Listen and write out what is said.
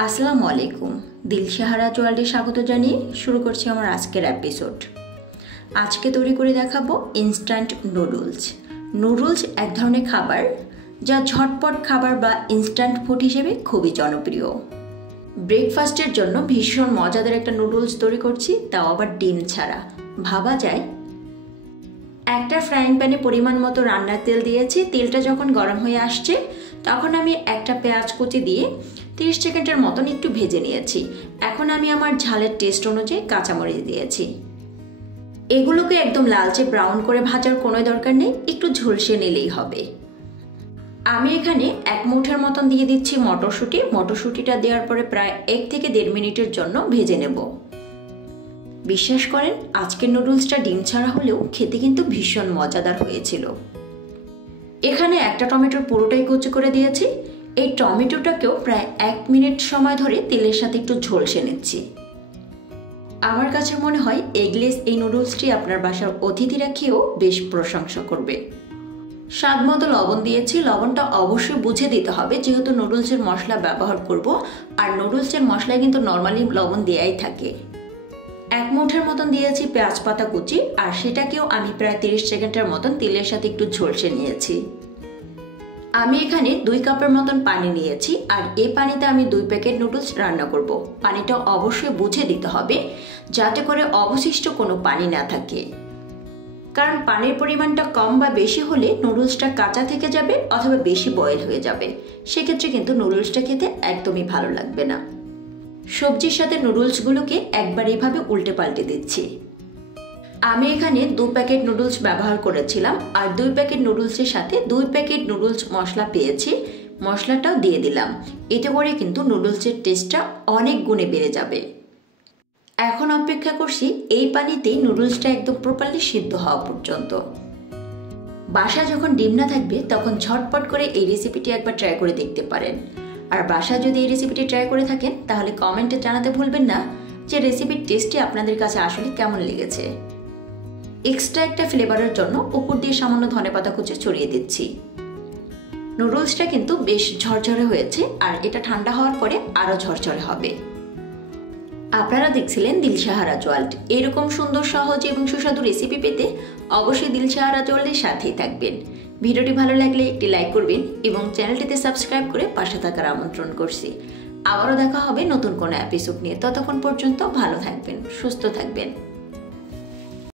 আসসালামু আলাইকুম। দিলশাহারা ওয়ার্ল্ডে স্বাগত জানিয়ে শুরু করছি আমার আজকের এপিসোড। আজকে তৈরি করে দেখাবো ইনস্ট্যান্ট নুডলস। নুডলস এক ধরনের খাবার যা ঝটপট খাবার বা ইনস্ট্যান্ট ফুড হিসেবে খুবই জনপ্রিয়। ব্রেকফাস্টের জন্য ভীষণ মজাদার একটা নুডলস তৈরি করছি, তাও আবার ডিম ছাড়া। ভাবা যায়, একটা ফ্রাইং প্যানে পরিমাণ মতো রান্নার তেল দিয়েছি। তেলটা যখন গরম হয়ে আসছে তখন আমি একটা পেঁয়াজ কুচি দিয়ে 30 সেকেন্ডের মতন একটু ভেজে নিয়েছি। এখন আমি আমার ঝালের টেস্ট অনুযায়ী কাঁচামরিচ দিয়েছি। এগুলোকে একদম লালচে ব্রাউন করে ভাজার কোনো দরকার নেই, একটু ঝলসে নিলেই হবে। আমি এখানে 1 মুঠের মতন দিয়ে দিচ্ছি মটরশুঁটি। মটরশুঁটিটা দেওয়ার পরে প্রায় 1 থেকে 1.5 মিনিটের জন্য ভেজে নেব। বিশ্বাস করেন, আজকের নুডলসটা ডিম ছাড়া হলেও খেতে কিন্তু ভীষণ মজাদার হয়েছিল। এখানে একটা টমেটোর পুরোটাই কুচি করে দিয়েছি। এই টমেটোটাকেও প্রায় 1 মিনিট সময় ধরে তেলের সাথে একটু ঝলসে নিচ্ছি। আমার কাছে মনে হয় এগলেস এই নুডলসটি আপনার বাসার অতিথিরা খেয়েও বেশ প্রশংসা করবে। স্বাদ মতো লবণ দিয়েছি। লবণটা অবশ্যই বুঝে দিতে হবে, যেহেতু নুডলসের মশলা ব্যবহার করব, আর নুডলসের মশলায় কিন্তু নর্মালি লবণ দেয়াই থাকে। 1 মুঠের মতন দিয়েছি পেঁয়াজ পাতা কুচি, আর সেটাকেও আমি প্রায় 30 সেকেন্ডের মতন তেলের সাথে একটু ঝলসে নিয়েছি। আমি এখানে 2 কাপের মতন পানি নিয়েছি, আর এই পানিতে আমি 2 প্যাকেট নুডলস রান্না করব। পানিটা অবশ্যই বুঝে দিতে হবে, যাতে করে অবশিষ্ট কোনো পানি না থাকে। কারণ পানির পরিমাণটা কম বা বেশি হলে নুডলসটা কাঁচা থেকে যাবে অথবা বেশি বয়েল হয়ে যাবে। সেক্ষেত্রে কিন্তু নুডলসটা খেতে একদমই ভালো লাগবে না। সবজির সাথে নুডলসগুলোকে একবার এইভাবে উল্টে পাল্টে দিচ্ছি। আমি এখানে 2 প্যাকেট নুডলস ব্যবহার করেছিলাম, আর 2 প্যাকেট নুডলসের সাথে 2 প্যাকেট নুডলস মশলা পেয়েছি। মশলাটাও দিয়ে দিলাম। এতে করে কিন্তু নুডলসের টেস্টটা অনেক গুণে বেড়ে যাবে। এখন অপেক্ষা করছি এই পানিতেই নুডলসটা একদম প্রপারলি সিদ্ধ হওয়া পর্যন্ত। বাসা যখন ডিম না থাকবে তখন ঝটপট করে এই রেসিপিটি একবার ট্রাই করে দেখতে পারেন। আর বাসা যদি এই রেসিপিটি ট্রাই করে থাকেন তাহলে কমেন্টে জানাতে ভুলবেন না যে রেসিপির টেস্টটি আপনাদের কাছে আসলে কেমন লেগেছে। এক্সট্রা একটা ফ্লেভারের জন্য উপর দিয়ে সামান্য ধনেপাতা কুচি ছড়িয়ে দিচ্ছি। নুডলসটা কিন্তু বেশ ঝরঝরে হয়েছে, আর এটা ঠান্ডা হওয়ার পরে আরও ঝরঝরে হবে। আপনারা দেখছিলেন দিলশাহারা ওয়ার্ল্ড। এরকম সুন্দর, সহজ এবং সুস্বাদু রেসিপি পেতে অবশ্যই দিলশাহারা ওয়ার্ল্ডের সাথেই থাকবেন। ভিডিওটি ভালো লাগলে একটি লাইক করবেন এবং চ্যানেলটিতে সাবস্ক্রাইব করে পাশে থাকার আমন্ত্রণ করছি। আবারও দেখা হবে নতুন কোনো এপিসোড নিয়ে। ততক্ষণ পর্যন্ত ভালো থাকবেন, সুস্থ থাকবেন।